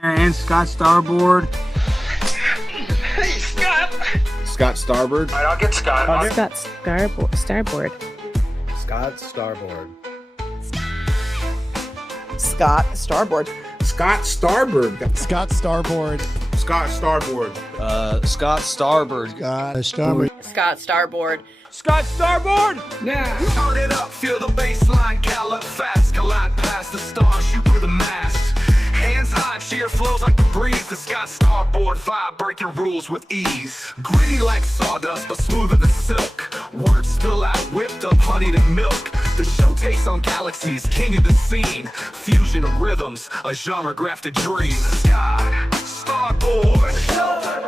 And Scott Starboard. Hey, Scott! Scott Starboard. All right, I'll get Scott. Scott Starboard. Scott Starboard. Scott Starboard. Scott Starboard. Scott Starboard. Scott Starboard. Scott Starboard. Scott Starboard. Scott Starboard. Scott Starboard! Now, turn it up, feel the bass line, gallop fast, collide past the stars, shoot through the mast. Hands high, cheer flows like the breeze. The Scott Starboard vibe, breaking rules with ease. Gritty like sawdust, but smoother than silk. Words spill out, whipped up, honey to milk. The show takes on galaxies, king of the scene. Fusion of rhythms, a genre-grafted dream. Scott Starboard.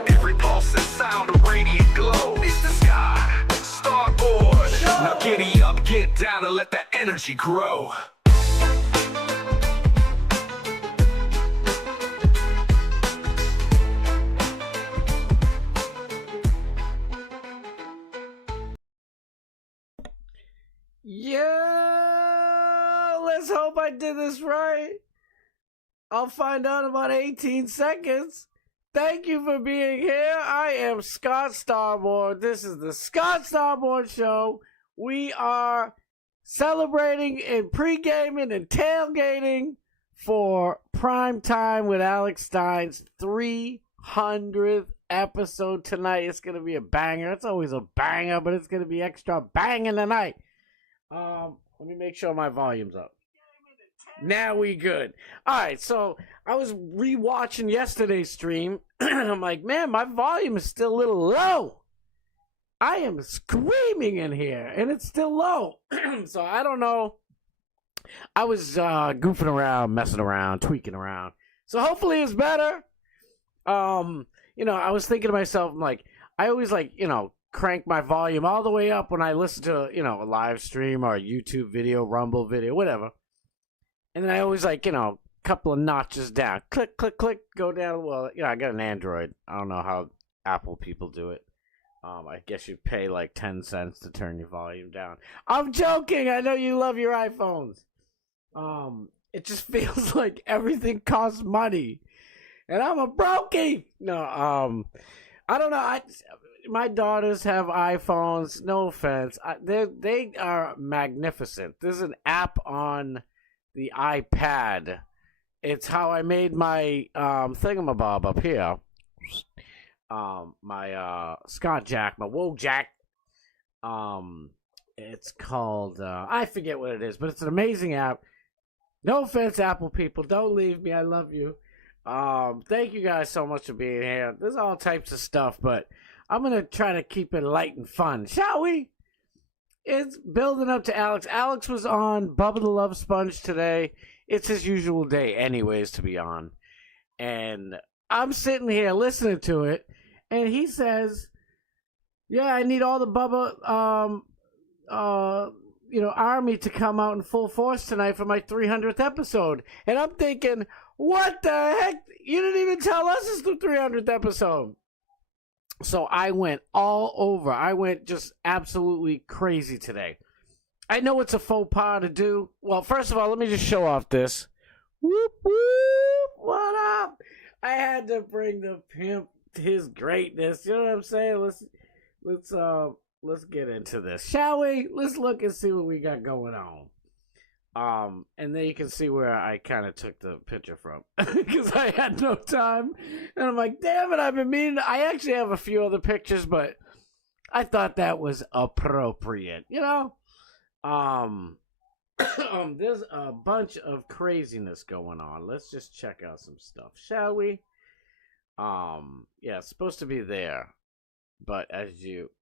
Every pulse and sound, a radiant glow. It's the Scott Starboard. Now giddy up, get down, and let that energy grow. Yeah, let's hope I did this right. I'll find out in about 18 seconds. Thank you for being here. I am Scott Starboard. This is the Scott Starboard Show. We are celebrating and pre-gaming and tailgating for Prime Time with Alex Stein's 300th episode tonight. It's going to be a banger. It's always a banger, but it's going to be extra banging tonight. Let me make sure my volume's up. Now we good. Alright, so I was rewatching yesterday's stream. I'm like, man, my volume is still a little low. I am screaming in here, and it's still low. So I don't know. I was goofing around, messing around, tweaking around. So hopefully it's better. I was thinking to myself, I'm like, I always crank my volume all the way up when I listen to, a live stream or a YouTube video, Rumble video, whatever. And then I always couple of notches down. Click, click, click, go down. Well, I got an Android. I don't know how Apple people do it. I guess you pay like 10 cents to turn your volume down. I'm joking. I know you love your iPhones. It just feels like everything costs money. And I'm a brokey. No, I don't know. My daughters have iPhones. No offense. They are magnificent. There's an app on the iPad. It's how I made my thingamabob up here. My Scott Jack, my Whoa Jack. It's called I forget what it is, but it's an amazing app. No offense, Apple people. Don't leave me. I love you. Thank you guys so much for being here. There's all types of stuff, but I'm going to try to keep it light and fun, shall we? It's building up to Alex. Alex was on Bubba the Love Sponge today. It's his usual day anyways to be on. And I'm sitting here listening to it, and he says, yeah, I need all the Bubba, army to come out in full force tonight for my 300th episode. And I'm thinking, what the heck? You didn't even tell us it's the 300th episode. So I went all over. I went just absolutely crazy today. I know it's a faux pas to do. Well, first of all, let me just show off this. Whoop, whoop. What up? I had to bring the pimp to his greatness. You know what I'm saying? Let's get into this, shall we? Let's look and see what we got going on. And then you can see where I kind of took the picture from because I had no time, and I'm like, damn it, I've been meaning. I actually have a few other pictures, but I thought that was appropriate, There's a bunch of craziness going on. Let's just check out some stuff, shall we? It's supposed to be there, but as you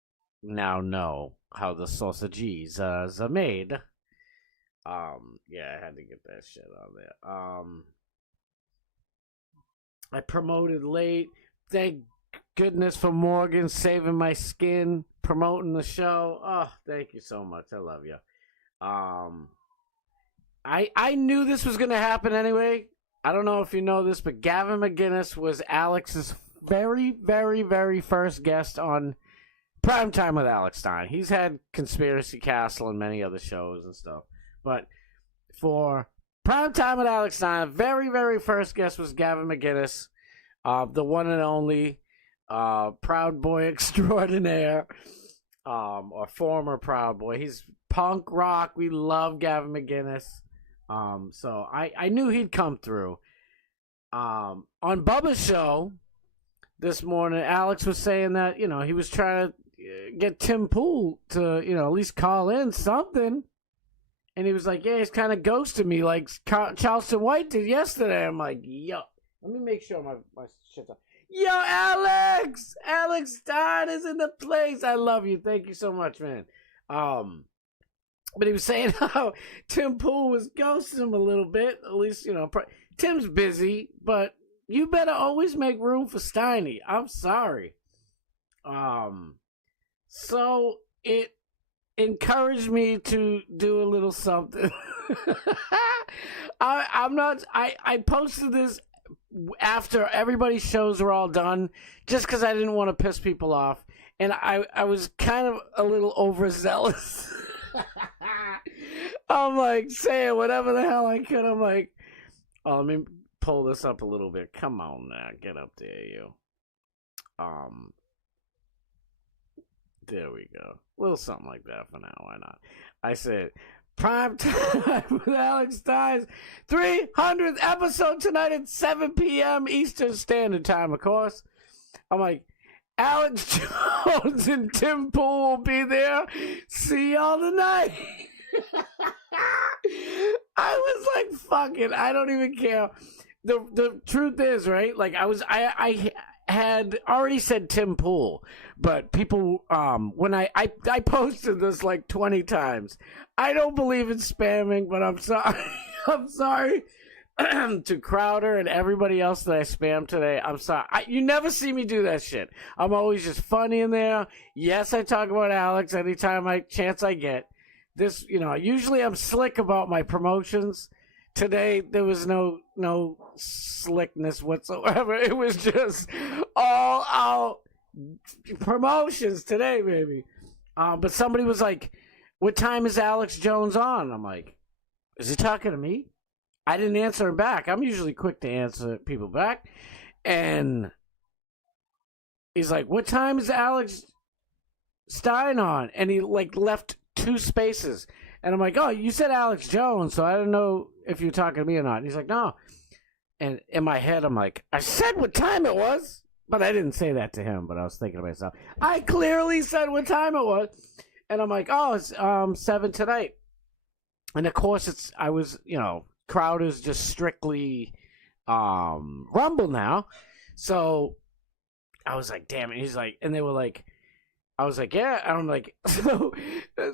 now know how the sausages are made. I had to get that shit on there. I promoted late. Thank goodness for Morgan saving my skin, promoting the show. Oh, thank you so much. I love you. I knew this was going to happen anyway. I don't know if you know this, but Gavin McGinnis was Alex's very, very, very first guest on Primetime with Alex Stein. He's had Conspiracy Castle and many other shows and stuff. But for Prime Time with Alex Stein. Very, very first guest was Gavin McGinnis, the one and only Proud Boy extraordinaire, or former Proud Boy. He's punk rock. We love Gavin McGinnis. So I knew he'd come through. On Bubba's show this morning, Alex was saying that, he was trying to get Tim Pool to, at least call in something. And he was like, yeah, he's kind of ghosted me like Charleston White did yesterday. I'm like, yo, let me make sure my shit's on. Yo, Alex! Alex Stein is in the place. I love you. Thank you so much, man. But he was saying how Tim Pool was ghosting him a little bit. At least, Tim's busy, but you better always make room for Steiny. I'm sorry. So it encouraged me to do a little something. I posted this after everybody's shows were all done, just because I didn't want to piss people off. And I was kind of a little overzealous. I'm like saying whatever the hell I could. I'm like, oh, let me pull this up a little bit. Come on now, get up there, you. There we go. A little something like that for now. Why not? I said, Prime Time with Alex Stein's 300th episode tonight at 7 p.m. Eastern Standard Time, of course. I'm like, Alex Jones and Tim Pool will be there. See y'all tonight. I was like, fuck it. I don't even care. The truth is, right? Like, I had already said Tim Pool, but people, when I posted this like 20 times. I don't believe in spamming, but I'm sorry. I'm sorry to Crowder and everybody else that I spammed today. I'm sorry. You never see me do that shit. I'm always just funny in there. Yes, I talk about Alex anytime chance I get. This, usually I'm slick about my promotions. Today, there was no slickness whatsoever. It was just all out promotions today, baby. But somebody was like, what time is Alex Jones on? I'm like, is he talking to me? I didn't answer him back. I'm usually quick to answer people back. And he's like, what time is Alex Stein on? And he left 2 spaces. And I'm like, oh, you said Alex Jones, so I don't know if you're talking to me or not. And he's like, no. And in my head, I'm like, I said what time it was. But I didn't say that to him, but I was thinking to myself, I clearly said what time it was. And I'm like, oh, it's 7 tonight. And of course, Crowder's just strictly Rumble now. So I was like, damn it. He's like, and they were like, I was like, yeah. And I'm like, so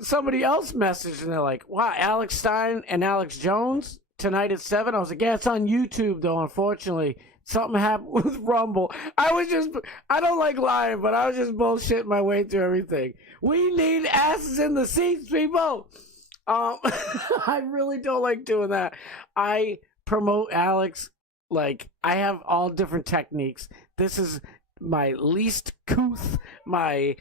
somebody else messaged and they're like, wow, Alex Stein and Alex Jones tonight at 7. I was like, yeah, it's on YouTube though, unfortunately. Something happened with Rumble. I don't like lying, but I was just bullshitting my way through everything. We need asses in the seats, people. I really don't like doing that. I promote Alex, like, I have all different techniques. This is my least couth, my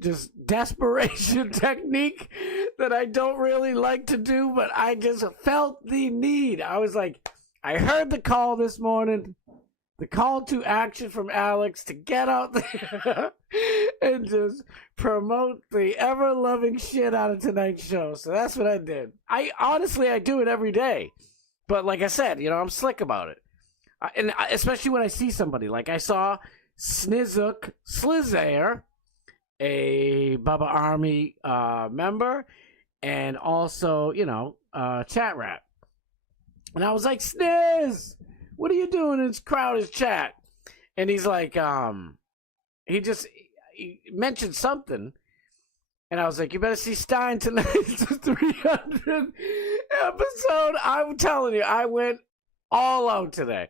just desperation technique that I don't really like to do, but I just felt the need. I was like, I heard the call this morning, the call to action from Alex to get out there and just promote the ever-loving shit out of tonight's show. So that's what I did. I do it every day. But like I said, I'm slick about it. And especially when I see somebody. Like I saw Snizook Slizair, a Bubba Army member, and also, Chat Rat. And I was like, Sniz, what are you doing in this crowded chat? And he's like, he mentioned something. And I was like, you better see Stein tonight. It's the 300th episode. I'm telling you, I went all out today.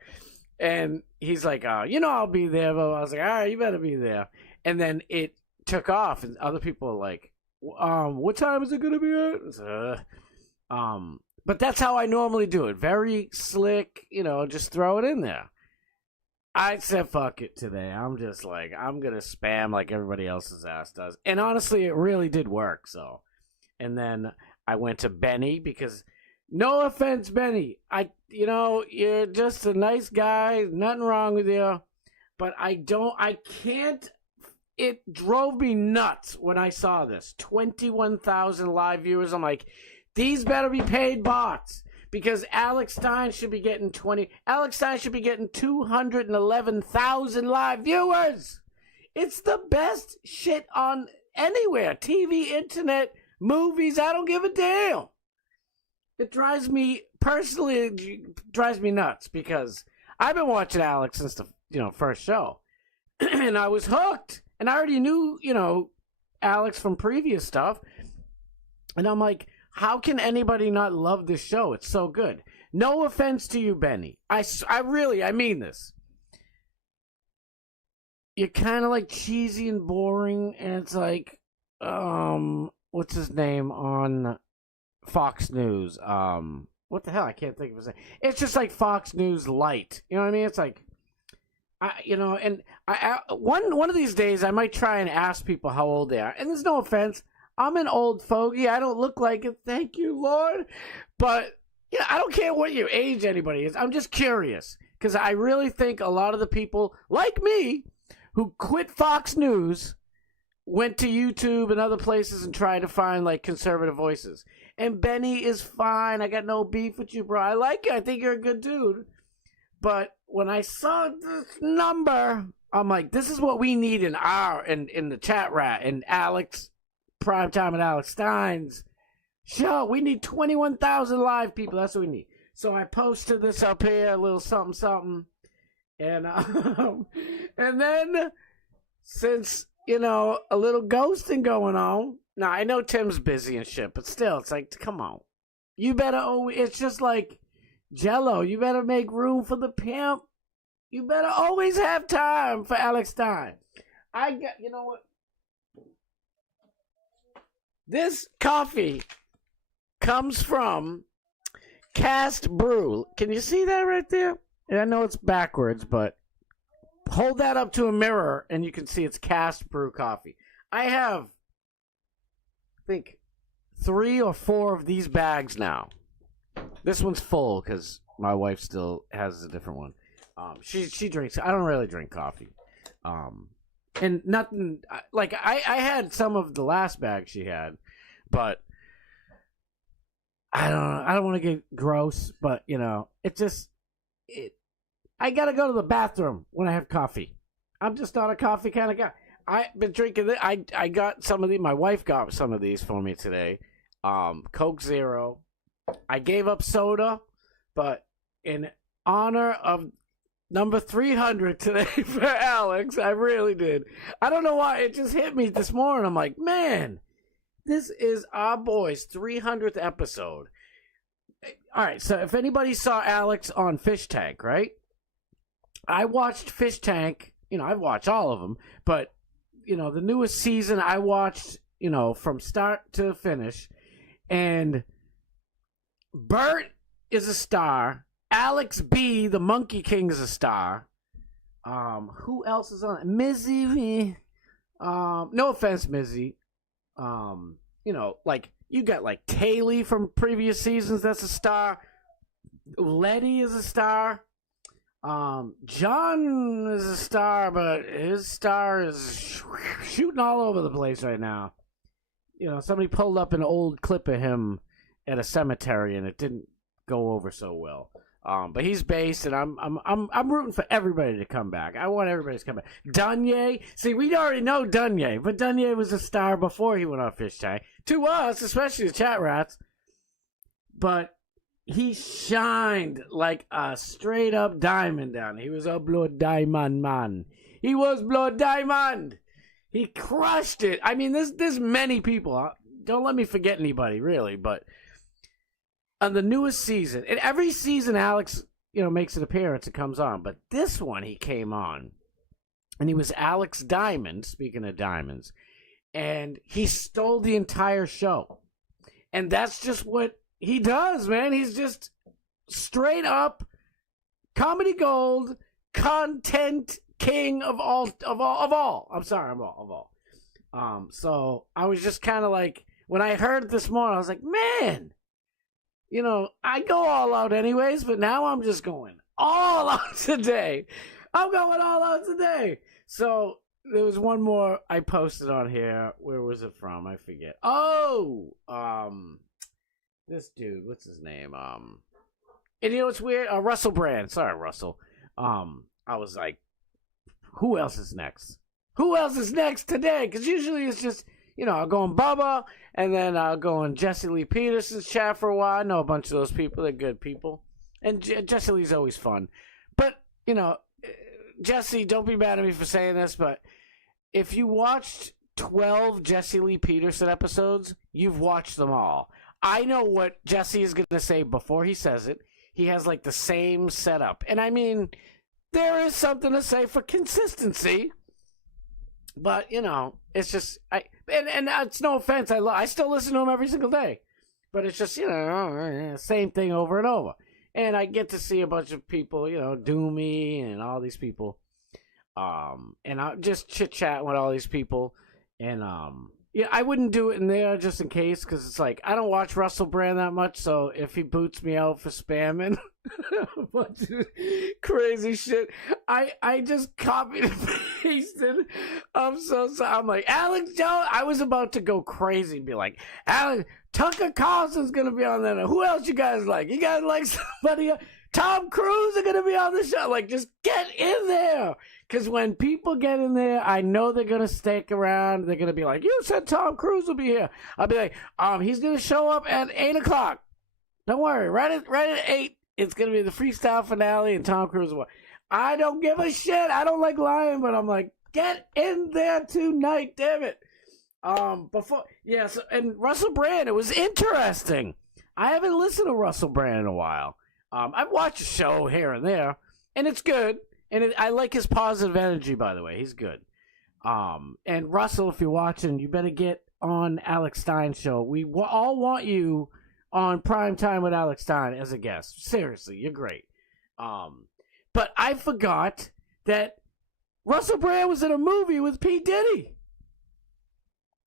And he's like, I'll be there. But I was like, all right, you better be there. And then it took off. And other people are like, what time is it going to be at? But that's how I normally do it. Very slick, just throw it in there. I said fuck it today. I'm just like, I'm going to spam like everybody else's ass does. And honestly, it really did work, so. And then I went to Benny because No offense, Benny. You're just a nice guy. Nothing wrong with you. But I can't. It drove me nuts when I saw this. 21,000 live viewers. I'm like, these better be paid bots. Because Alex Stein should be getting 211,000 live viewers. It's the best shit on anywhere. TV, internet, movies. I don't give a damn. It drives me nuts because I've been watching Alex since the first show. And I was hooked. And I already knew, Alex from previous stuff. And I'm like, how can anybody not love this show? It's so good. No offense to you, Benny. I mean this. You're kind of like cheesy and boring, and it's like, what's his name on Fox News? What the hell? I can't think of his name. It's just like Fox News Light. You know what I mean? It's like, one of these days I might try and ask people how old they are. And there's no offense. I'm an old fogey. I don't look like it. Thank you, Lord. But I don't care what your age anybody is. I'm just curious because I really think a lot of the people like me who quit Fox News went to YouTube and other places and tried to find like conservative voices. And Benny is fine. I got no beef with you, bro. I like you. I think you're a good dude. But when I saw this number, I'm like, this is what we need in the chat rat and Alex Primetime and Alex Stein's show. We need 21,000 live people. That's what we need. So I posted this up here, a little something, something. And and then, since, a little ghosting going on. Now, I know Tim's busy and shit, but still, it's like, come on. You better, it's just like Jello. You better make room for the pimp. You better always have time for Alex Stein. You know what? This coffee comes from Cast Brew. Can you see that right there? And I know it's backwards, but hold that up to a mirror and you can see it's Cast Brew coffee. I have, I think, 3 or 4 of these bags now. This one's full because my wife still has a different one. She drinks. I don't really drink coffee. And nothing, like, I had some of the last bag she had, but I don't want to get gross, but, I got to go to the bathroom when I have coffee. I'm just not a coffee kind of guy. I've been drinking this. I got some of these. My wife got some of these for me today. Coke Zero. I gave up soda, but in honor of number 300 today for Alex, I really did. I don't know why. It just hit me this morning. I'm like, man, this is our boy's 300th episode. All right, so if anybody saw Alex on Fish Tank, right? I watched Fish Tank. I've watched all of them, but, the newest season I watched, from start to finish. And Bert is a star. Alex B, the Monkey King, is a star. Who else is on it? Mizzy. No offense, Mizzy. You got like Taylor from previous seasons. That's a star. Letty is a star. John is a star, but his star is shooting all over the place right now. Somebody pulled up an old clip of him at a cemetery, and it didn't go over so well. But he's based, and I'm rooting for everybody to come back. I want everybody to come back. Dunye, see, we already know Dunye, but Dunye was a star before he went on Fish Tank. To us, especially the chat rats. But he shined like a straight up diamond down. He was a blood diamond man. He was blood diamond. He crushed it. I mean, there's many people. Don't let me forget anybody, really, but on the newest season, and every season Alex, makes an appearance, it comes on. But this one he came on, and he was Alex Diamond, speaking of diamonds, and he stole the entire show. And that's just what he does, man. He's just straight up comedy gold, content king of all. I'm sorry, of all. So I was just kind of like, when I heard it this morning, I was like, man, I go all out anyways, but now I'm just going all out today. I'm going all out today. So there was one more I posted on here. Where was it from? I forget. This dude, what's his name? And what's weird? Russell Brand. Sorry, Russell. I was like, who else is next? Who else is next today? Because usually it's just, I'll go on Bubba, and then I'll go on Jesse Lee Peterson's chat for a while. I know a bunch of those people. They're good people. And Jesse Lee's always fun. But, Jesse, don't be mad at me for saying this, but if you watched 12 Jesse Lee Peterson episodes, you've watched them all. I know what Jesse is going to say before he says it. He has, like, the same setup. And, I mean, there is something to say for consistency. But, it's just... and it's no offense. I still listen to him every single day. But it's just, same thing over and over. And I get to see a bunch of people, Doomy and all these people. And I just chit-chat with all these people. And, I wouldn't do it in there just in case, because it's like, I don't watch Russell Brand that much, so if he boots me out for spamming a bunch of crazy shit, I just copied and pasted. I'm so sorry. I'm like, Alex Jones, I was about to go crazy and be like, Alex, Tucker Carlson's going to be on there. Who else you guys like? You guys like somebody? Tom Cruise are going to be on the show. Like, just get in there. Because when people get in there, I know they're going to stick around. They're going to be like, you said Tom Cruise will be here. I'll be like, he's going to show up at 8 o'clock. Don't worry. Right at 8, it's going to be the freestyle finale and Tom Cruise will. I don't give a shit. I don't like lying, but I'm like, get in there tonight, damn it. And Russell Brand, it was interesting. I haven't listened to Russell Brand in a while. I've watched a show here and there, and it's good. And I like his positive energy, by the way. He's good. And Russell, if you're watching, you better get on Alex Stein's show. We all want you on Prime Time with Alex Stein as a guest. Seriously, you're great. But I forgot that Russell Brand was in a movie with P. Diddy.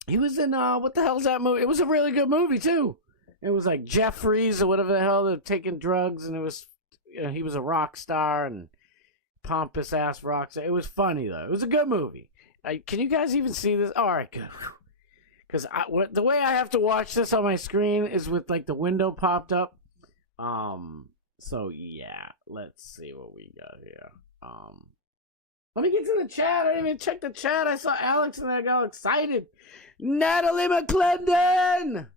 He was in, what the hell's that movie? It was a really good movie, too. It was like Jeffries or whatever the hell. They're taking drugs, and it was, he was a rock star and pompous ass rock star. It was funny though. It was a good movie. Can you guys even see this? All right, good. Because the way I have to watch this on my screen is with like the window popped up. So yeah, let's see what we got here. Let me get to the chat. I didn't even check the chat. I saw Alex and I got excited. Natalie McClendon.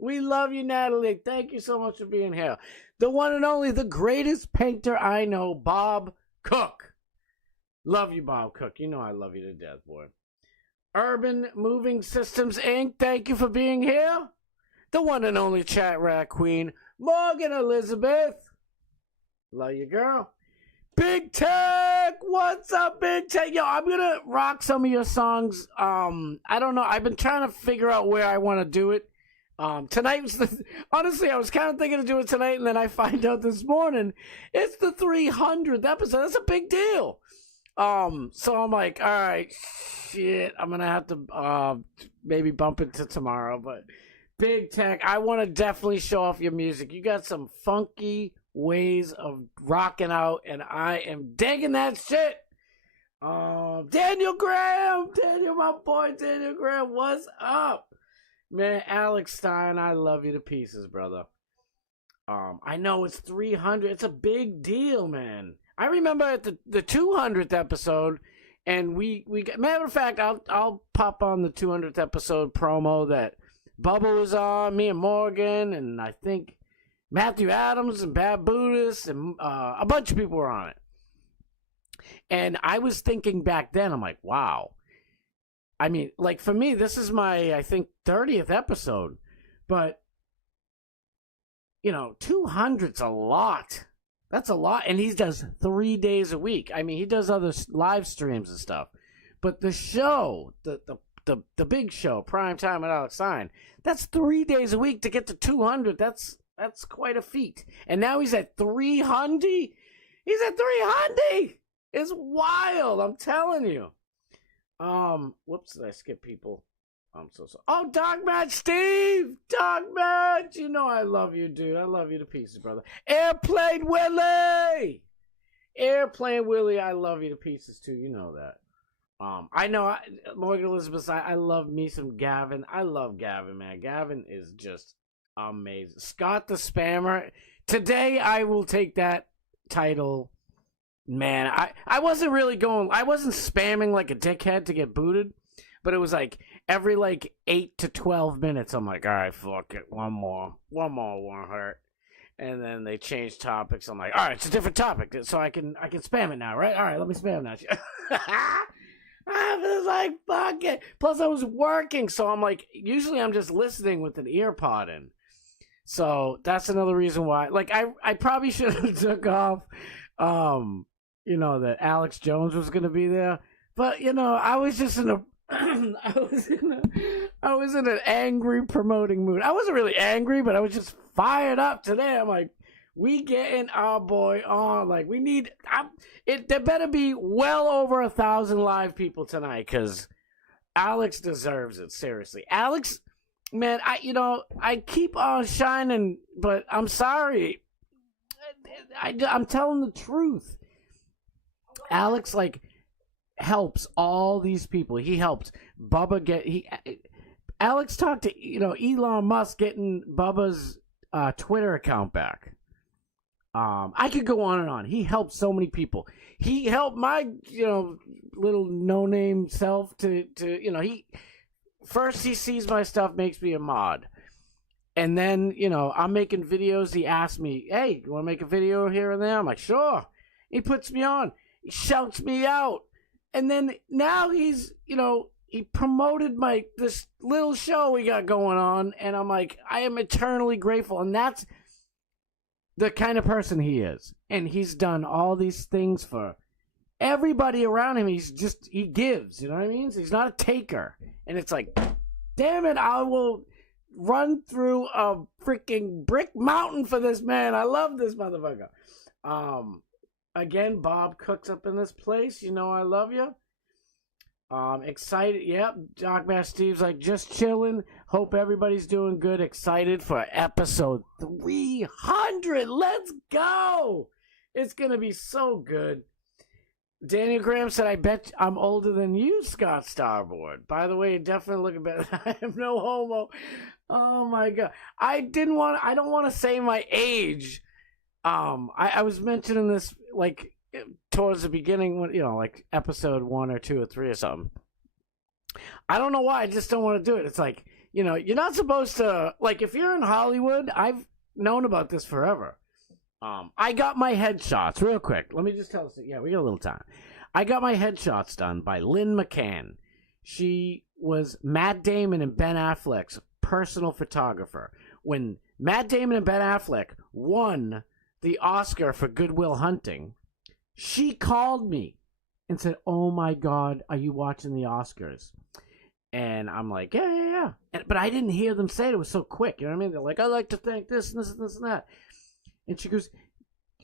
We love you, Natalie. Thank you so much for being here. The one and only, the greatest painter I know, Bob Cook. Love you, Bob Cook. You know I love you to death, boy. Urban Moving Systems, Inc., thank you for being here. The one and only chat rat queen, Morgan Elizabeth. Love you, girl. Big Tech, what's up, Big Tech? Yo, I'm going to rock some of your songs. I don't know. I've been trying to figure out where I want to do it. Tonight was honestly, I was kind of thinking of doing it tonight, and then I find out this morning it's the 300th episode. That's a big deal. So I'm like, all right, shit, I'm gonna have to maybe bump it to tomorrow. But Big Tech, I want to definitely show off your music. You got some funky ways of rocking out, and I am digging that shit. Daniel Graham, my boy Daniel Graham, what's up? Man, Alex Stein, I love you to pieces, brother. I know it's 300. It's a big deal, man. I remember at the 200th episode, and we matter of fact, I'll pop on the 200th episode promo that Bubba was on, me and Morgan, and I think Matthew Adams and Bad Buddhist, and a bunch of people were on it. And I was thinking back then, I'm like, wow. I mean, like, for me, this is my, I think, 30th episode. But, 200's a lot. That's a lot. And he does 3 days a week. I mean, he does other live streams and stuff. But the show, the big show, Prime Time with Alex Stein, that's 3 days a week to get to 200. That's quite a feat. And now he's at 300. He's at 300. It's wild. I'm telling you. Whoops, did I skip people? I'm so sorry. Oh, Dog Match Steve! Dog Match! You know I love you, dude. I love you to pieces, brother. Airplane Willie! Airplane Willie, I love you to pieces, too. You know that. I know, Morgan Elizabeth, I love me some Gavin. I love Gavin, man. Gavin is just amazing. Scott the Spammer. Today, I will take that title. Man, I wasn't really I wasn't spamming like a dickhead to get booted, but it was like every 8 to 12 minutes, I'm like, all right, fuck it, one more won't hurt. And then they changed topics. I'm like, all right, it's a different topic, so I can spam it now, right? All right, let me spam now. I was like, fuck it. Plus, I was working, so I'm like, usually I'm just listening with an ear pod in. So that's another reason why. Like, I probably should have took off, that Alex Jones was gonna be there, but I was just in a, I was in an angry promoting mood. I wasn't really angry, but I was just fired up today. I'm like, we getting our boy on. Like, we need there better be well over 1,000 live people tonight, because Alex deserves it. Seriously, Alex, man, I keep on shining, but I'm sorry. I'm telling the truth. Alex helps all these people. He helped Bubba Alex talked to Elon Musk getting Bubba's Twitter account back. I could go on and on. He helped so many people. He helped my little no-name self to he first he sees my stuff, makes me a mod. And then, I'm making videos. He asked me, hey, you want to make a video here and there? I'm like, sure. He puts me on. He shouts me out. And then now he's, he promoted this little show we got going on. And I'm like, I am eternally grateful. And that's the kind of person he is. And he's done all these things for everybody around him. He gives, you know what I mean? So he's not a taker. And it's like, damn it, I will run through a freaking brick mountain for this man. I love this motherfucker. Again, Bob Cook's up in this place. I love you. Excited. Yep. Dogmash Steve's like, just chilling. Hope everybody's doing good. Excited for episode 300. Let's go. It's going to be so good. Daniel Graham said, I bet I'm older than you, Scott Starboard. By the way, you're definitely looking better. I am no homo. Oh my God. I don't want to say my age. I was mentioning this towards the beginning when episode 1 or 2 or 3 or something. I don't know why. I just don't want to do it. It's like, you're not supposed to, if you're in Hollywood, I've known about this forever. I got my headshots real quick. Let me just tell us. Yeah, we got a little time. I got my headshots done by Lynn McCann. She was Matt Damon and Ben Affleck's personal photographer. When Matt Damon and Ben Affleck won the Oscar for Good Will Hunting, she called me and said, oh my God, are you watching the Oscars? And I'm like, yeah. But I didn't hear them say it. It was so quick. You know what I mean? They're like, I'd like to thank this and this and this and that. And she goes,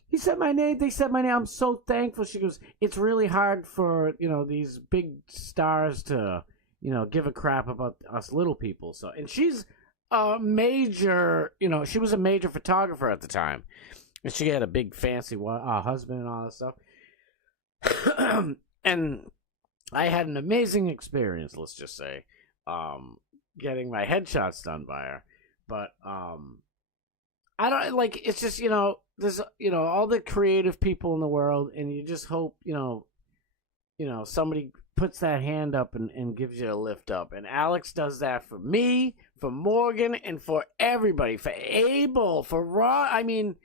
he said my name. They said my name. I'm so thankful. She goes, it's really hard for, these big stars to, give a crap about us little people. So, and she's a major, she was a major photographer at the time. And she had a big fancy husband and all that stuff. And I had an amazing experience, let's just say, getting my headshots done by her. But I don't it's just, there's all the creative people in the world, and you just hope, somebody puts that hand up and gives you a lift up. And Alex does that for me, for Morgan, and for everybody, for Abel, for Ron. I mean,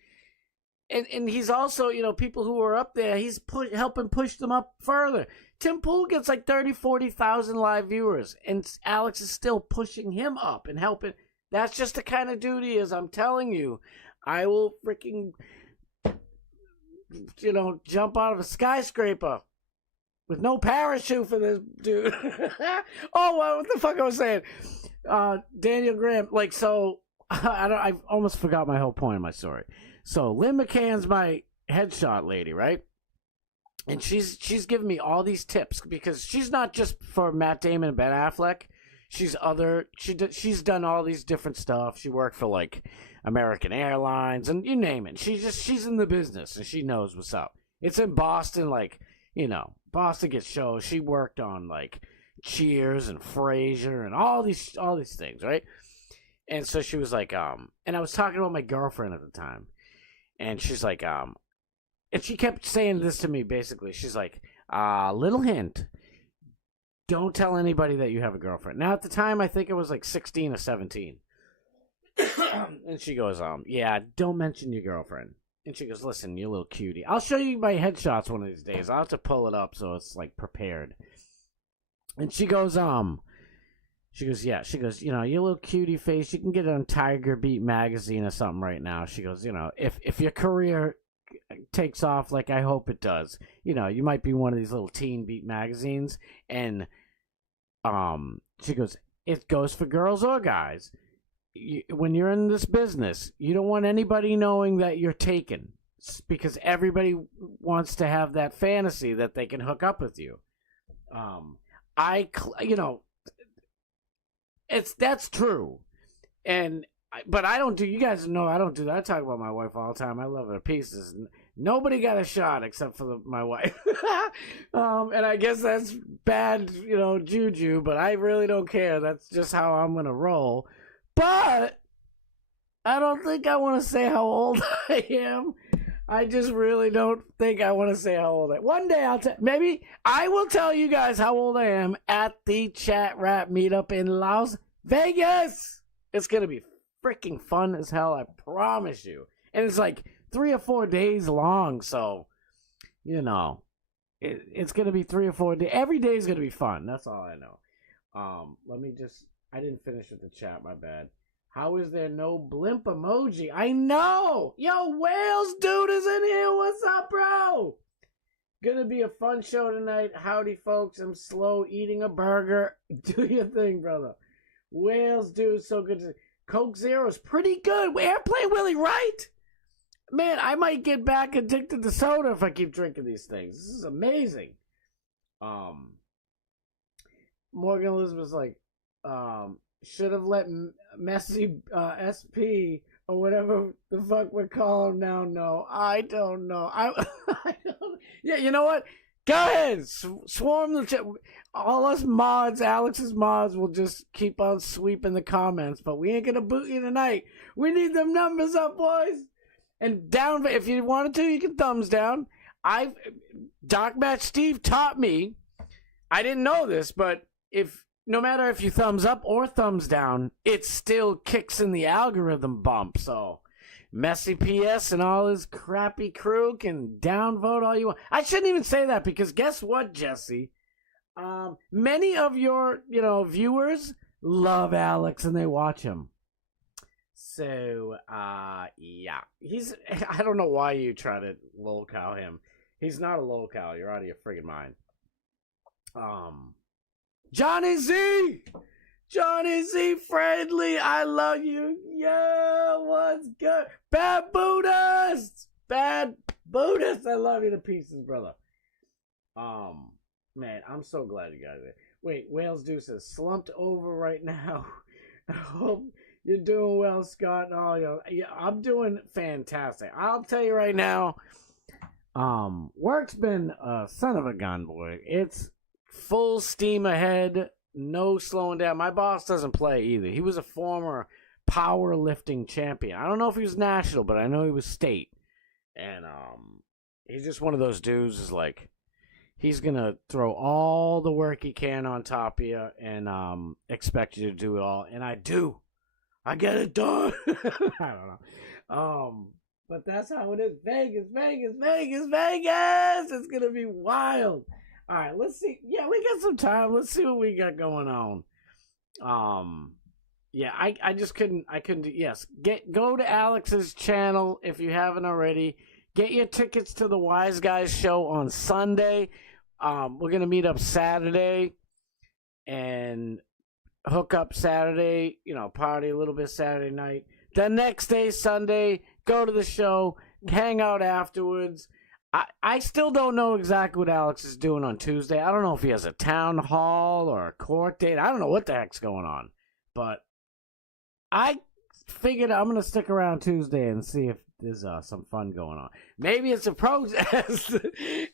and he's also, people who are up there, he's helping push them up further. Tim Pool gets 30, 40,000 live viewers, and Alex is still pushing him up and helping. That's just the kind of dude he is. I'm telling you, I will freaking, jump out of a skyscraper with no parachute for this dude. Oh, what the fuck I was saying? Daniel Graham, so I almost forgot my whole point of my story. So Lynn McCann's my headshot lady, right? And she's giving me all these tips, because she's not just for Matt Damon and Ben Affleck. she's done all these different stuff. She worked for like American Airlines and you name it. She's in the business and she knows what's up. It's in Boston, like, Boston gets shows. She worked on like Cheers and Frasier and all these things, right? And so she was like, and I was talking about my girlfriend at the time, and she's like, and she kept saying this to me basically. She's like, little hint, don't tell anybody that you have a girlfriend. Now at the time, I think it was like 16 or 17. And she goes, yeah, don't mention your girlfriend. And she goes, listen, you little cutie. I'll show you my headshots one of these days. I'll have to pull it up so it's like prepared. And she goes, yeah. She goes, you little cutie face, you can get it on Tiger Beat magazine or something right now. She goes, if your career takes off like I hope it does, you might be one of these little teen beat magazines. And she goes, it goes for girls or guys. When you're in this business, you don't want anybody knowing that you're taken, because everybody wants to have that fantasy that they can hook up with you. That's true, but I don't do. You guys know I don't do that. I talk about my wife all the time. I love her to pieces. Nobody got a shot except for my wife, and I guess that's bad, juju. But I really don't care. That's just how I'm gonna roll. But I don't think I want to say how old I am. I just really don't think I want to say how old I am. One day maybe I will tell you guys how old I am at the Chat Rap meetup in Las Vegas. It's going to be freaking fun as hell, I promise you. And it's like 3 or 4 days long, so, it's going to be 3 or 4 days. Every day is going to be fun. That's all I know. I didn't finish with the chat, my bad. How is there no blimp emoji? I know! Yo, Wales dude is in here. What's up, bro? Gonna be a fun show tonight. Howdy, folks. I'm slow eating a burger. Do your thing, brother. Wales dude, so good to... Coke Zero's pretty good. Airplane Willie, right? Man, I might get back addicted to soda if I keep drinking these things. This is amazing. Morgan Elizabeth's like, should have let Messi SP or whatever the fuck we call him now. No, I don't know. I don't. Yeah, you know what? Go ahead, swarm the chat. All us mods, Alex's mods, will just keep on sweeping the comments. But we ain't gonna boot you tonight. We need them numbers up, boys. And down, if you wanted to, you can thumbs down. Doc Match Steve taught me. I didn't know this, but no matter if you thumbs up or thumbs down, it still kicks in the algorithm bump. So, Messi PS and all his crappy crew can downvote all you want. I shouldn't even say that because guess what, Jesse? Many of your, viewers love Alex and they watch him. So, yeah. I don't know why you try to lolcow him. He's not a lolcow. You're out of your friggin' mind. Johnny Z! Johnny Z Friendly, I love you. Yo, what's good? Bad Buddhist! Bad Buddhist, I love you to pieces, brother. Man, I'm so glad you guys are there. Wait, Wales Deuce says, slumped over right now. I hope you're doing well, Scott. Oh, yeah, I'm doing fantastic. I'll tell you right now, work's been a son of a gun, boy. It's full steam ahead, no slowing down. My boss doesn't play either. He was a former powerlifting champion. I don't know if he was national, but I know he was state. And he's just one of those dudes is like, he's going to throw all the work he can on top of you and expect you to do it all. And I do. I get it done. I don't know. But that's how it is. Vegas, Vegas, Vegas, Vegas. It's going to be wild. All right, let's see. Yeah, we got some time. Let's see what we got going on. Yeah, I just couldn't. Yes, go to Alex's channel if you haven't already. Get your tickets to the Wise Guys show on Sunday. We're gonna meet up Saturday and hook up Saturday. Party a little bit Saturday night. The next day, Sunday, go to the show, hang out afterwards. I still don't know exactly what Alex is doing on Tuesday. I don't know if he has a town hall or a court date. I don't know what the heck's going on. But I figured I'm going to stick around Tuesday and see if there's some fun going on. Maybe it's a protest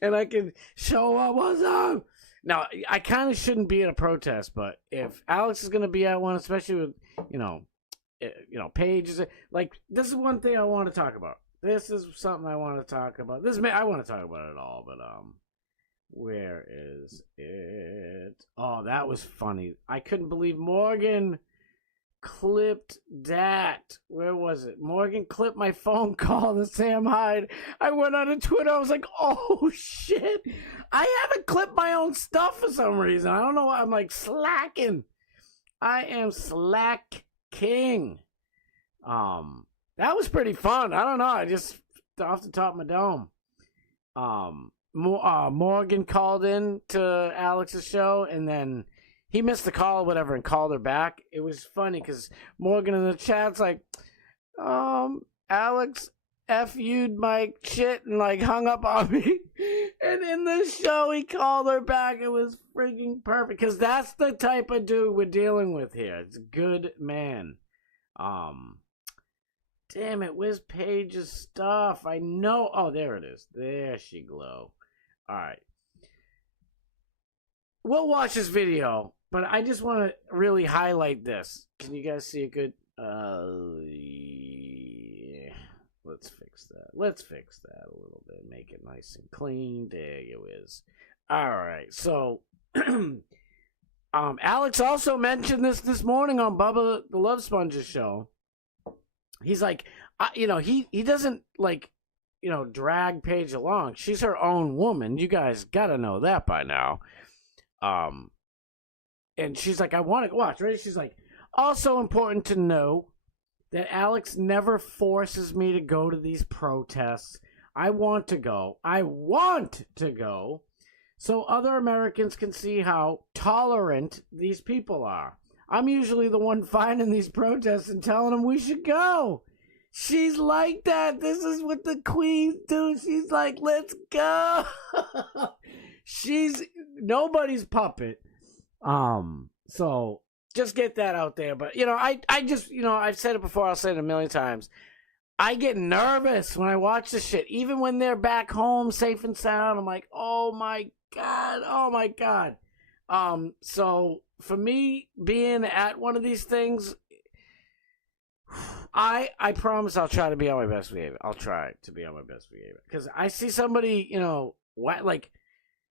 and I can show up. What's up? Now, I kind of shouldn't be at a protest, but if Alex is going to be at one, especially with, Paige, like, this is one thing I want to talk about. This is something I want to talk about. I want to talk about it all, but where is it? Oh, that was funny. I couldn't believe Morgan clipped that. Where was it? Morgan clipped my phone call to Sam Hyde. I went on Twitter. I was like, oh shit. I haven't clipped my own stuff for some reason. I don't know why. I'm like slacking. I am slacking. That was pretty fun. I don't know. I just off the top of my dome. Morgan called in to Alex's show, and then he missed the call or whatever and called her back. It was funny because Morgan in the chat's like, Alex F you'd my shit and like hung up on me. And in the show, he called her back. It was freaking perfect because that's the type of dude we're dealing with here. It's a good man. Damn it, where's Paige's stuff? I know. Oh, there it is. There she glow. All right. We'll watch this video, but I just want to really highlight this. Can you guys see a good... Yeah. Let's fix that. Let's fix that a little bit. Make it nice and clean. There you is. All right, so... Alex also mentioned this morning on Bubba the Love Sponge's show. He's like, he doesn't, like, drag Paige along. She's her own woman. You guys got to know that by now. And she's like, I want to watch, right? She's like, also important to know that Alex never forces me to go to these protests. I want to go. So other Americans can see how tolerant these people are. I'm usually the one finding these protests and telling them we should go. She's like that. This is what the queens do. She's like, let's go. She's nobody's puppet. So just get that out there. But, I just, I've said it before. I'll say it a million times. I get nervous when I watch this shit. Even when they're back home safe and sound, I'm like, oh my God. So for me being at one of these things, I promise I'll try to be on my best behavior. I'll try to be on my best behavior. Because I see somebody, like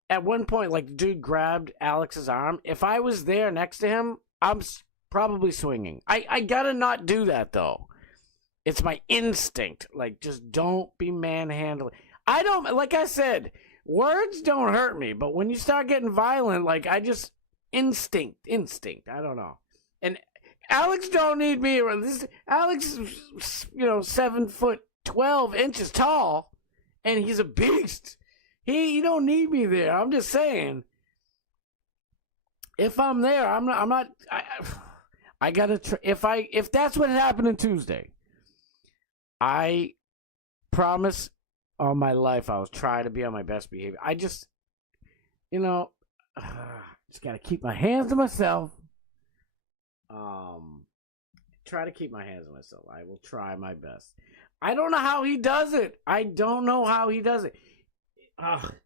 at one point, like the dude grabbed Alex's arm. If I was there next to him, I'm probably swinging. I gotta not do that though. It's my instinct. Like, just don't be manhandling. I don't, like I said, words don't hurt me, but when you start getting violent, like, I just, instinct, I don't know. And Alex don't need me. Alex is, 7'12" tall, and he's a beast. He don't need me there. I'm just saying, if I'm there, I'm not, I gotta, if that's what happened on Tuesday, I promise on my life I will try to be on my best behavior. I just, just got to keep my hands to myself. Try to keep my hands to myself. I will try my best. I don't know how he does it.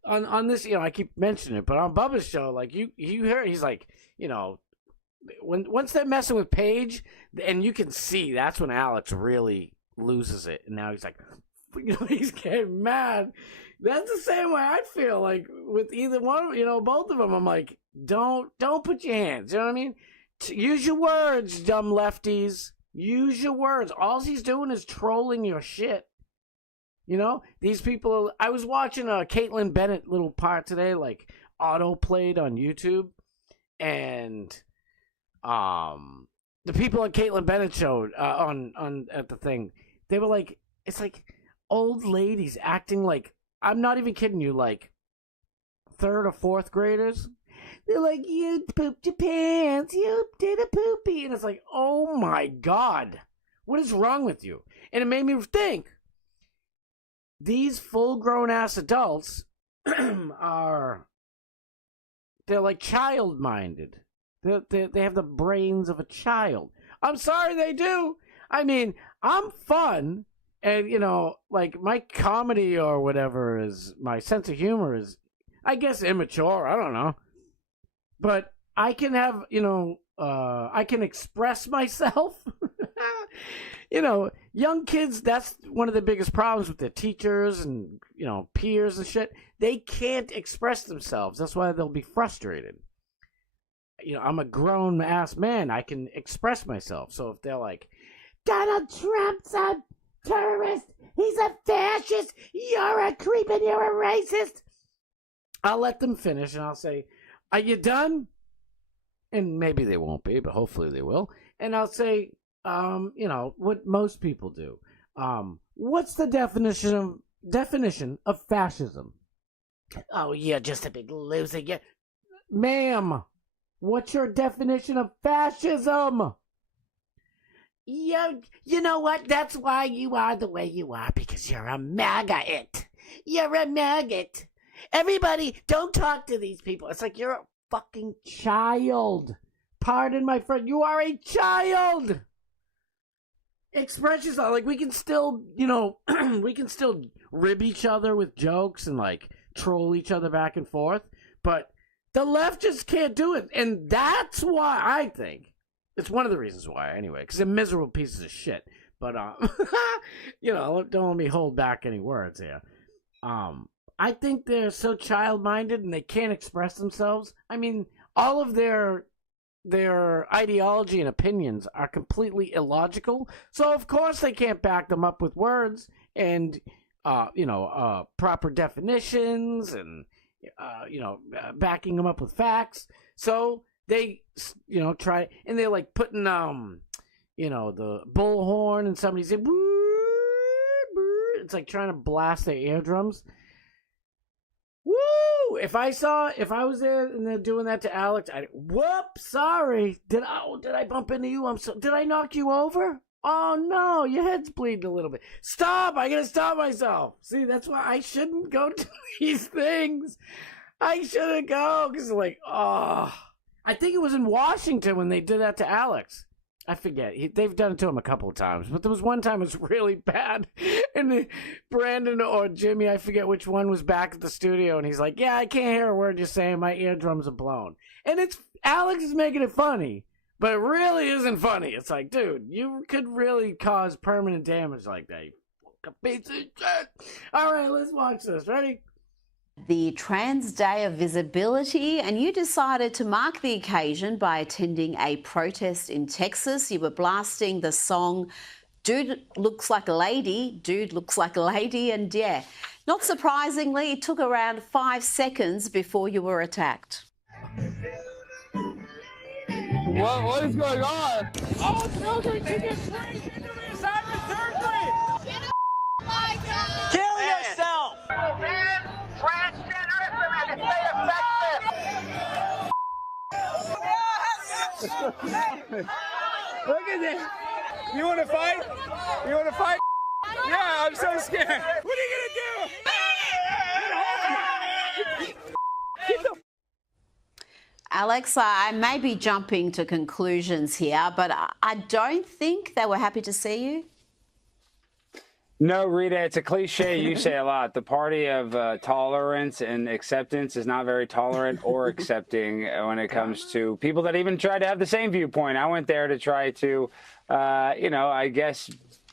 On this, I keep mentioning it, but on Bubba's show, like you hear, he's like, once they're messing with Paige, and you can see that's when Alex really loses it, and now he's like, he's getting mad. That's the same way I feel like with either one, both of them. I'm like, don't put your hands. You know what I mean? Use your words, dumb lefties. Use your words. All he's doing is trolling your shit. These people. I was watching a Caitlyn Bennett little part today, like auto played on YouTube, and the people on Caitlyn Bennett show on at the thing. They were like, it's like old ladies acting like, I'm not even kidding you, like 3rd or 4th graders. They're like, you pooped your pants, you did a poopy. And it's like, oh my God, what is wrong with you? And it made me think, these full-grown ass adults they're like child-minded. They have the brains of a child. I'm sorry, they do. I mean, I'm fun, and like my comedy or whatever is, my sense of humor is, I guess, immature. I don't know, but I can have, I can express myself. Young kids, that's one of the biggest problems with their teachers and, peers and shit. They can't express themselves. That's why they'll be frustrated. I'm a grown-ass man. I can express myself. So if they're like, Donald Trump's a terrorist, he's a fascist, you're a creep and you're a racist, I'll let them finish and I'll say, are you done? And maybe they won't be, but hopefully they will. And I'll say, what most people do. What's the definition of fascism? Oh, you're just a big loser. Ma'am, what's your definition of fascism? You know what? That's why you are the way you are, because you're a maggot. You're a maggot. Everybody, don't talk to these people. It's like you're a fucking child. Pardon my friend, you are a child. Express yourself. Like, we can still, we can still rib each other with jokes and, like, troll each other back and forth. But the left just can't do it. And that's why I think, it's one of the reasons why, anyway, because they're miserable pieces of shit. But, don't let me hold back any words here. I think they're so child-minded and they can't express themselves. I mean, all of their ideology and opinions are completely illogical. So, of course, they can't back them up with words and, proper definitions and, backing them up with facts. So they, try, and they're like putting, the bullhorn and somebody say, it's like trying to blast their eardrums. Woo! If I was there and they're doing that to Alex, whoops, sorry. Did I bump into you? Did I knock you over? Oh no, your head's bleeding a little bit. Stop! I gotta stop myself. See, that's why I shouldn't go to these things. I shouldn't go, because I think it was in Washington when they did that to Alex. I forget. They've done it to him a couple of times, but there was one time it was really bad. And Brandon or Jimmy, I forget which one, was back at the studio, and he's like, "Yeah, I can't hear a word you're saying. My eardrums are blown." And Alex is making it funny, but it really isn't funny. It's like, dude, you could really cause permanent damage like that. You fucking piece of shit. All right, let's watch this. Ready? The Trans Day of Visibility, and you decided to mark the occasion by attending a protest in Texas. You were blasting the song Dude Looks Like a Lady, Dude Looks Like a Lady, and yeah, not surprisingly, it took around 5 seconds before you were attacked. What is going on? Oh, children, you get trained into the assignment surgery! Kill yourself! Transgenderism and stay effective! Look at this! You want to fight? You want to fight? Yeah, I'm so scared. What are you going to do? Alex, I may be jumping to conclusions here, but I don't think they were happy to see you. No, Rita, it's a cliche you say a lot. The party of tolerance and acceptance is not very tolerant or accepting when it comes to people that even try to have the same viewpoint. I went there to try to, I guess,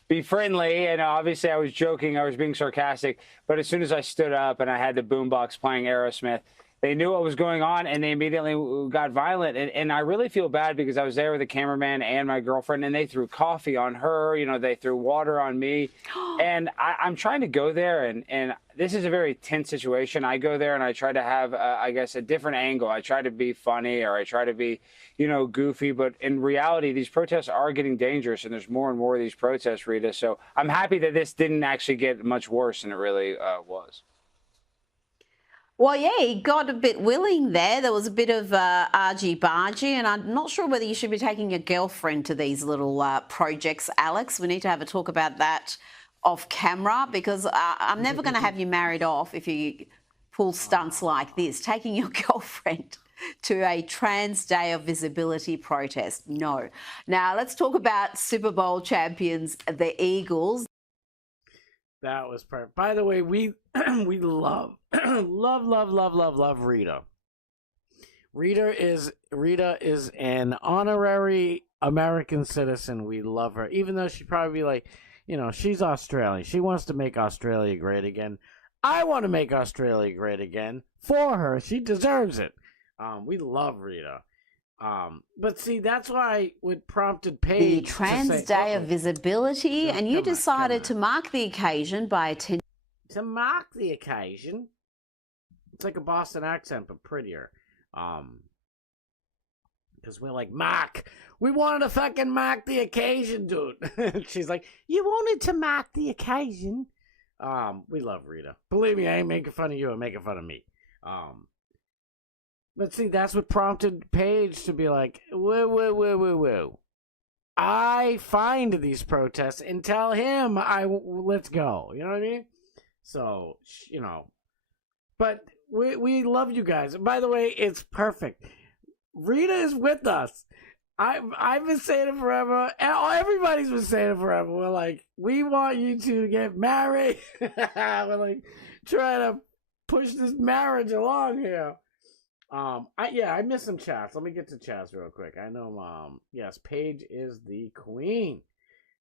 be friendly. And obviously I was joking. I was being sarcastic. But as soon as I stood up and I had the boombox playing Aerosmith, they knew what was going on, and they immediately got violent. And I really feel bad because I was there with the cameraman and my girlfriend, and they threw coffee on her. They threw water on me. And I'm trying to go there, and this is a very tense situation. I go there, and I try to have, I guess, a different angle. I try to be funny, or I try to be, goofy. But in reality, these protests are getting dangerous, and there's more and more of these protests, Rita. So I'm happy that this didn't actually get much worse than it really was. Well, yeah, he got a bit willing there. There was a bit of argy-bargy, and I'm not sure whether you should be taking your girlfriend to these little projects, Alex. We need to have a talk about that off camera because I'm never going to have you married off if you pull stunts like this, taking your girlfriend to a Trans Day of Visibility protest. No. Now, let's talk about Super Bowl champions, the Eagles. That was perfect. By the way, we love love Rita. Rita is an honorary American citizen. We love her, even though she'd probably be like, she's Australian. She wants to make Australia great again. I want to make Australia great again for her. She deserves it. We love Rita. But see, that's why what prompted Paige the Trans Day of Visibility, and you decided to mark the occasion by attending. To mark the occasion? It's like a Boston accent, but prettier. Because we're like, Mark, we wanted to fucking mark the occasion, dude. She's like, you wanted to mark the occasion? We love Rita. Believe me, I ain't making fun of you, I'm making fun of me. But see, that's what prompted Paige to be like, whoa. I find these protests and tell him let's go. You know what I mean? So, but we love you guys. By the way, it's perfect. Rita is with us. I've been saying it forever. Everybody's been saying it forever. We're like, we want you to get married. We're like trying to push this marriage along here. I missed some chats. Let me get to chats real quick. I know, yes, Paige is the queen.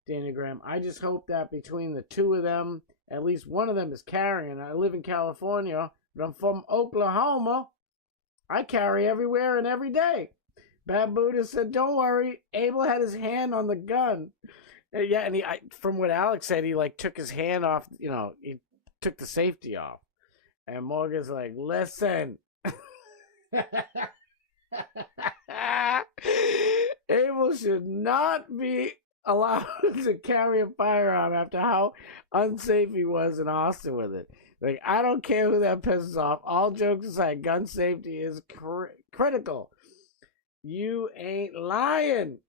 Daniel Graham, I just hope that between the two of them, at least one of them is carrying. I live in California, but I'm from Oklahoma. I carry everywhere and every day. Bad Buddha said, don't worry. Abel had his hand on the gun. Yeah, and from what Alex said, he took his hand off, he took the safety off. And Morgan's like, listen. Abel should not be allowed to carry a firearm after how unsafe he was in Austin with it. Like, I don't care who that pisses off. All jokes aside, gun safety is critical. You ain't lying.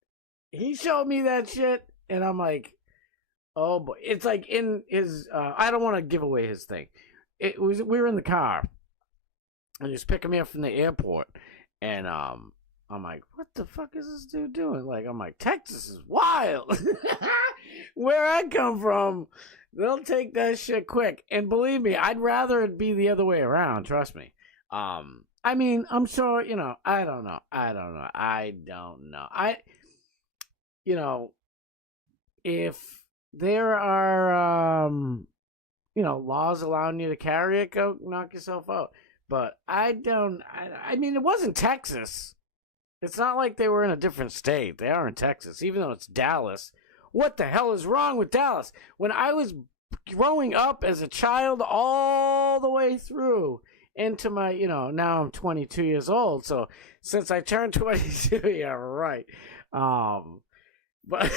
He showed me that shit, and I'm like, oh boy. It's like in his, I don't want to give away his thing. We were in the car, and he was picking me up from the airport, and I'm like, what the fuck is this dude doing? I'm like, Texas is wild. Where I come from, they'll take that shit quick. And believe me, I'd rather it be the other way around, trust me. I mean, I'm sure, I don't know. If there are, laws allowing you to carry it, go knock yourself out. But I mean, it wasn't Texas. It's not like they were in a different state. They are in Texas, even though it's Dallas. What the hell is wrong with Dallas? When I was growing up as a child all the way through into my, now I'm 22 years old. So since I turned 22, yeah, right. But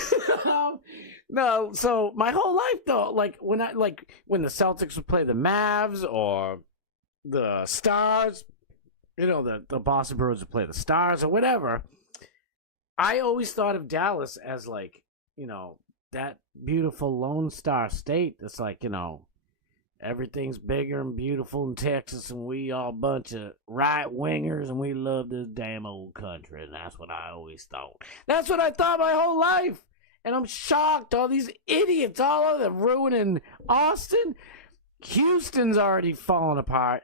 no, so my whole life though, when the Celtics would play the Mavs or the Stars, the Boston Bruins would play the Stars or whatever, I always thought of Dallas as that beautiful Lone Star state that's everything's bigger and beautiful in Texas, and we all a bunch of right-wingers, and we love this damn old country, and that's what I always thought. That's what I thought my whole life, and I'm shocked. All these idiots all over them ruining Austin. Houston's already falling apart.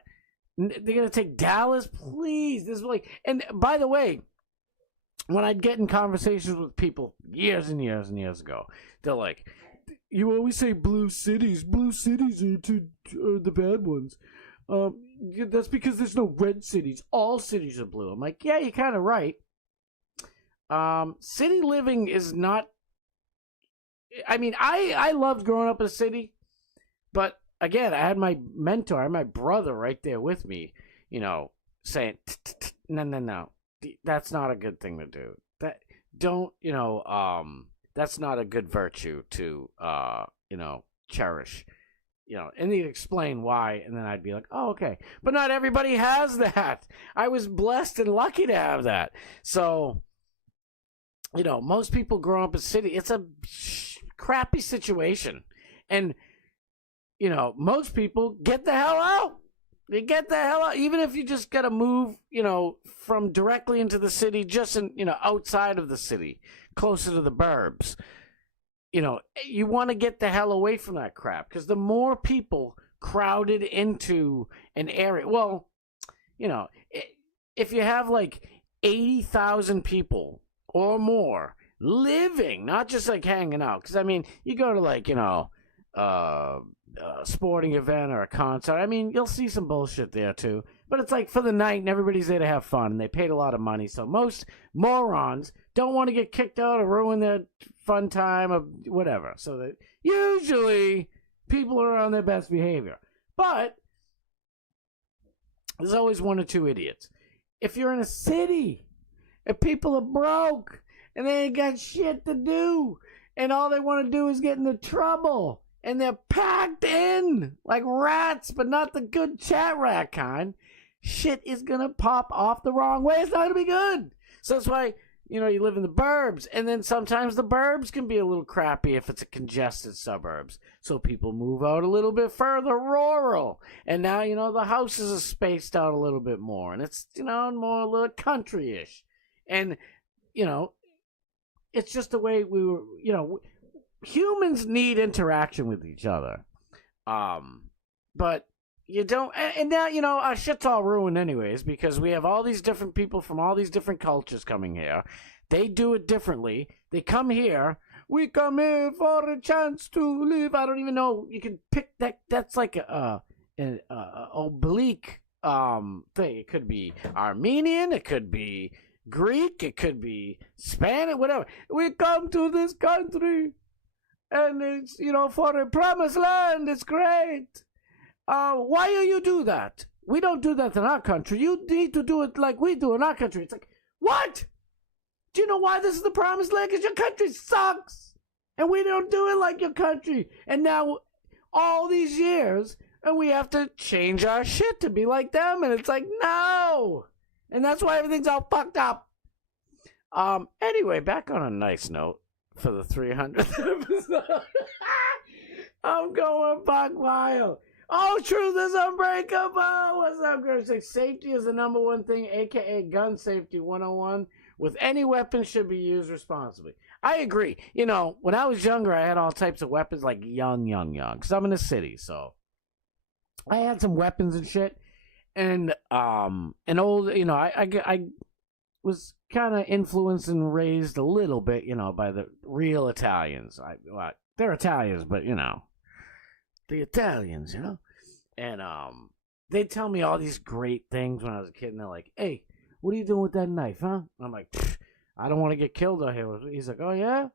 They're going to take Dallas? Please. This is and by the way, when I'd get in conversations with people years and years and years ago, they're like, you always say blue cities. Blue cities are the bad ones. That's because there's no red cities. All cities are blue. I'm like, yeah, you're kind of right. City living is not... I mean, I loved growing up in a city, but again, I had my mentor, my brother right there with me, saying, no, that's not a good thing to do. That's not a good virtue to, cherish, and he'd explain why, and then I'd be like, oh, okay. But not everybody has that. I was blessed and lucky to have that. So, most people grow up in a city. It's a crappy situation. And, most people get the hell out. They get the hell out. Even if you just got to move, from directly into the city, just outside of the city, closer to the burbs. You want to get the hell away from that crap, because the more people crowded into an area, well, if you have like 80,000 people or more living, not just like hanging out, because you go to like a sporting event or a concert, you'll see some bullshit there too, but it's like for the night and everybody's there to have fun and they paid a lot of money, so most morons don't want to get kicked out or ruin their fun time or whatever, so that usually people are on their best behavior. But there's always one or two idiots. If you're in a city and people are broke and they ain't got shit to do and all they want to do is get into trouble and they're packed in like rats, but not the good chat rat kind, shit is going to pop off the wrong way. It's not going to be good. So that's why, you live in the burbs, and then sometimes the burbs can be a little crappy if it's a congested suburbs. So people move out a little bit further rural, and now, the houses are spaced out a little bit more, and it's, more a little country-ish. And, it's just the way we were, humans need interaction with each other. But you don't, and now, our shit's all ruined anyways, because we have all these different people from all these different cultures coming here. They do it differently. They come here. We come here for a chance to live. I don't even know. You can pick that. That's like an oblique thing. It could be Armenian. It could be Greek. It could be Spanish. Whatever. We come to this country, and it's for a promised land. It's great. Why do you do that? We don't do that in our country. You need to do it like we do in our country. It's like, what? Do you know why this is the promised land? Because your country sucks. And we don't do it like your country. And now, all these years, and we have to change our shit to be like them. And it's like, no. And that's why everything's all fucked up. Anyway, back on a nice note for the 300th episode. I'm going buck wild. Oh, truth is unbreakable. What's up, girls? Safety is the number one thing, a.k.a. gun safety 101. With any weapon should be used responsibly. I agree. When I was younger, I had all types of weapons, like young. Because I'm in the city, so I had some weapons and shit. And old, I was kind of influenced and raised a little bit, by the real Italians. They're Italians, but, the Italians, and they'd tell me all these great things when I was a kid, and they're like, hey, what are you doing with that knife, huh? And I'm like, I don't want to get killed out here. He's like, oh, yeah?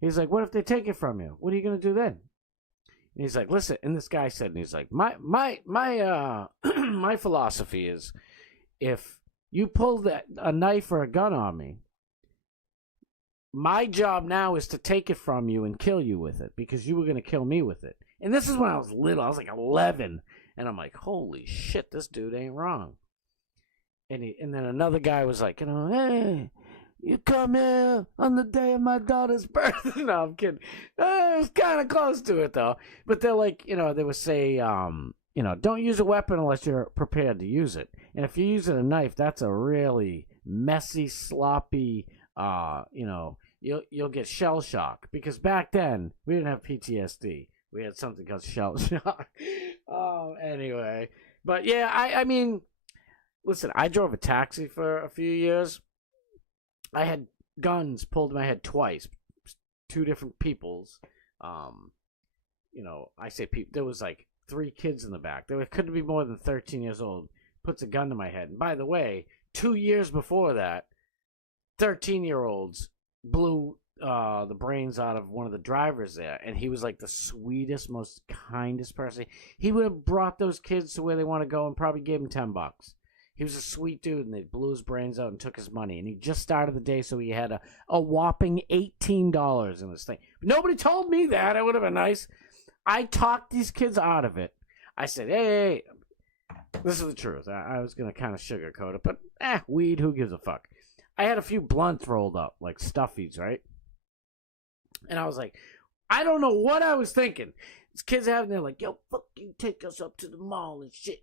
He's like, what if they take it from you? What are you going to do then? And he's like, listen, and this guy said, and he's like, my philosophy is, if you pull a knife or a gun on me, my job now is to take it from you and kill you with it, because you were going to kill me with it. And this is when I was little. I was like 11. And I'm like, holy shit, this dude ain't wrong. And then another guy was like, hey, you come here on the day of my daughter's birth. No, I'm kidding. It was kind of close to it, though. But they're like, they would say, don't use a weapon unless you're prepared to use it. And if you're using a knife, that's a really messy, sloppy, you'll get shell shock. Because back then, we didn't have PTSD. We had something called shell shock. Anyway. But yeah, I mean, listen, I drove a taxi for a few years. I had guns pulled in my head twice. Two different peoples. I say people. There was like 3 kids in the back. There couldn't be more than 13 years old. Puts a gun to my head. And by the way, 2 years before that, 13-year-olds blew the brains out of one of the drivers there, and he was like the sweetest, most kindest person. He would have brought those kids to where they want to go and probably gave them $10. He was a sweet dude, and they blew his brains out and took his money. And he just started the day, so he had a whopping $18 in this thing. Nobody told me that. It would have been nice. I talked these kids out of it. I said, hey, this is the truth. I was going to kind of sugarcoat it, but weed, who gives a fuck? I had a few blunts rolled up, like stuffies, right? And I was like, I don't know what I was thinking. These kids having, they're like, yo, fuck you, take us up to the mall and shit.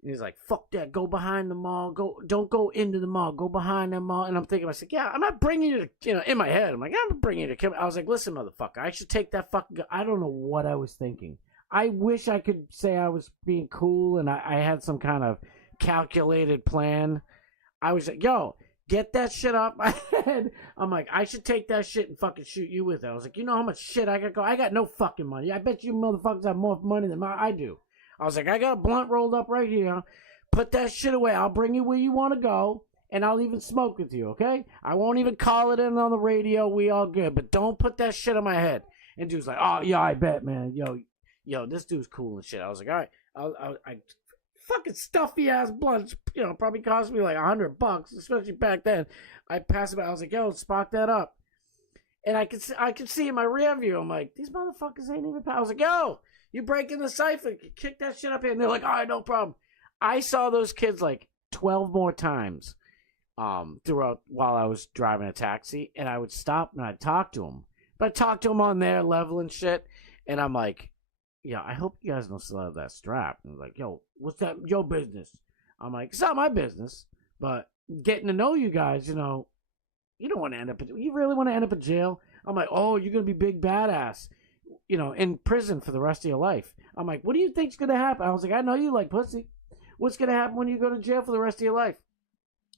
And he's like, fuck that, go behind the mall, don't go into the mall, go behind the mall. And I'm thinking, I said, yeah, I'm not bringing you to, in my head, I'm like, I'm bringing you to, I was like, listen, motherfucker, I should take that fucking gun. I don't know what I was thinking. I wish I could say I was being cool and I had some kind of calculated plan. I was like, yo, get that shit off my head. I'm like, I should take that shit and fucking shoot you with it. I was like, you know how much shit I got go? I got no fucking money. I bet you motherfuckers have more money than I do. I was like, I got a blunt rolled up right here. Put that shit away. I'll bring you where you want to go, and I'll even smoke with you, okay? I won't even call it in on the radio. We all good, but don't put that shit on my head. And dude's like, oh, yeah, I bet, man. Yo, this dude's cool and shit. I was like, all right. I fucking stuffy-ass blunts, probably cost me like $100, especially back then. I passed it by. I was like, yo, spark that up. And I could see in my rear view, I'm like, these motherfuckers ain't even. I was like, yo, you breaking the cipher, kick that shit up here. And they're like, all right, no problem. I saw those kids like 12 more times throughout while I was driving a taxi, and I would stop and I'd talk to them. But I talked to them on their level and shit, and I'm like, yeah, I hope you guys don't still have that strap. And like, yo, what's that? Your business. I'm like, it's not my business, but getting to know you guys, you don't want to end up, you really want to end up in jail? I'm like, oh, you're going to be big badass, in prison for the rest of your life. I'm like, what do you think's going to happen? I was like, I know you like pussy. What's going to happen when you go to jail for the rest of your life?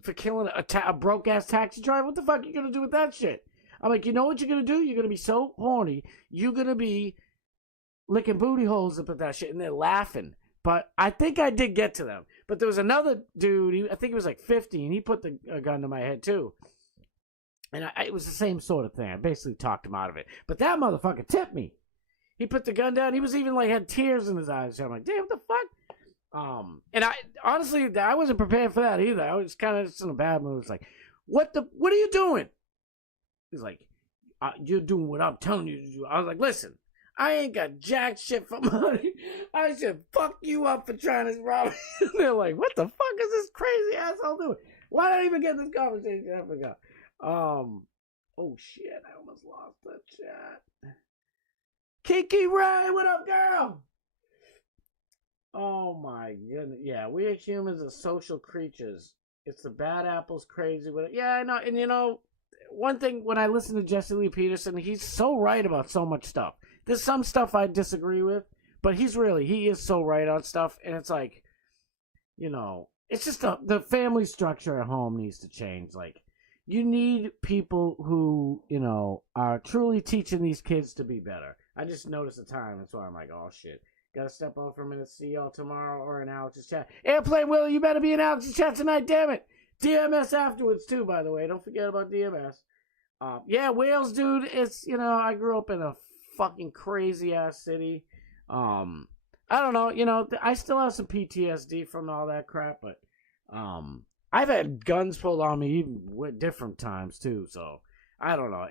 For killing a broke-ass taxi driver? What the fuck are you going to do with that shit? I'm like, you know what you're going to do? You're going to be so horny, you're going to be licking booty holes up at that shit, and they're laughing. But I think I did get to them. But there was another dude, I think he was like 50, and he put the gun to my head too. And it was the same sort of thing. I basically talked him out of it. But that motherfucker tipped me. He put the gun down. He was even like had tears in his eyes. So I'm like, damn, what the fuck? And I honestly, I wasn't prepared for that either. I was kind of just in a bad mood. It's like, what are you doing? He's like, you're doing what I'm telling you to do. I was like, listen, I ain't got jack shit for money. I should fuck you up for trying to rob me. They're like, what the fuck is this crazy asshole doing? Why did I even get this conversation? I forgot. Oh shit, I almost lost that chat. Kiki Ray, what up, girl? Oh my goodness. Yeah, we as humans are social creatures. It's the bad apples crazy with it. Yeah, I know. And one thing, when I listen to Jesse Lee Peterson, he's so right about so much stuff. There's some stuff I disagree with, but he is so right on stuff. And it's like, it's just the family structure at home needs to change. Like, you need people who, are truly teaching these kids to be better. I just noticed the time. That's why I'm like, oh shit. Gotta step out for a minute. See y'all tomorrow or in Alex's chat. Airplane Willie, you better be in Alex's chat tonight, damn it. DMS afterwards too, by the way. Don't forget about DMS. Yeah, Wales, dude. It's, I grew up in a fucking crazy ass city. I don't know, I still have some PTSD from all that crap, but I've had guns pulled on me even with different times too, so I don't know.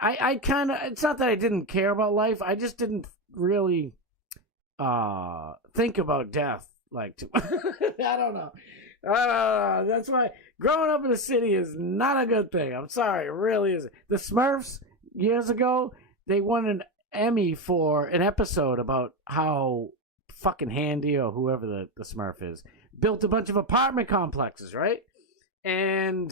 I kind of, it's not that I didn't care about life, I just didn't really think about death like too. I don't know. That's why growing up in the city is not a good thing. I'm sorry, it really isn't. The Smurfs years ago, they won an Emmy for an episode about how fucking Handy, or whoever the Smurf is, built a bunch of apartment complexes, right? And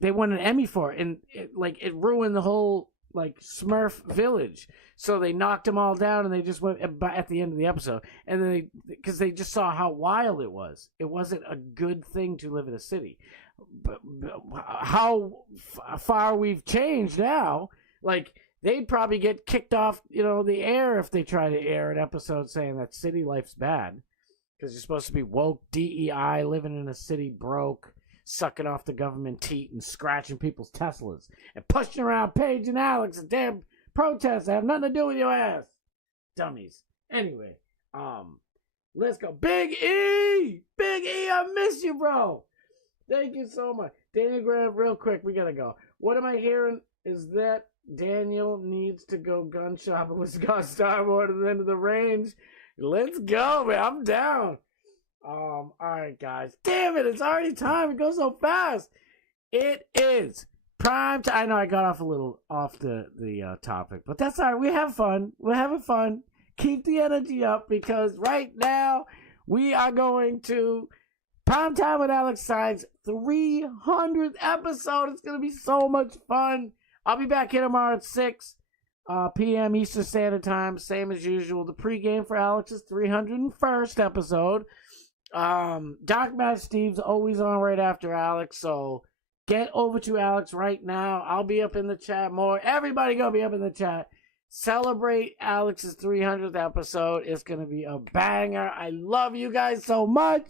they won an Emmy for it, and it ruined the whole Smurf village. So they knocked them all down, and they just went at the end of the episode, and then because they just saw how wild it was. It wasn't a good thing to live in a city. But how far we've changed now, they'd probably get kicked off, the air if they try to air an episode saying that city life's bad, because you're supposed to be woke, DEI, living in a city broke, sucking off the government teat and scratching people's Teslas and pushing around Paige and Alex and damn protests that have nothing to do with your ass, dummies. Anyway, let's go. Big E, I miss you, bro. Thank you so much. Daniel Graham, real quick, we gotta go. What am I hearing is that Daniel needs to go gun shopping with Scott Starboard at the end of the range. Let's go, man. I'm down. Alright, guys. Damn it, it's already time. It goes so fast. It is Prime time. I know I got off a little off the topic, but that's all right. We have fun. We're having fun. Keep the energy up because right now we are going to Prime Time with Alex Stein's 300th episode. It's going to be so much fun. I'll be back here tomorrow at 6 p.m. Eastern Standard Time, same as usual. The pregame for Alex's 301st episode. Dark Match Steve's always on right after Alex, so get over to Alex right now. I'll be up in the chat more. Everybody gonna be up in the chat. Celebrate Alex's 300th episode. It's gonna be a banger. I love you guys so much.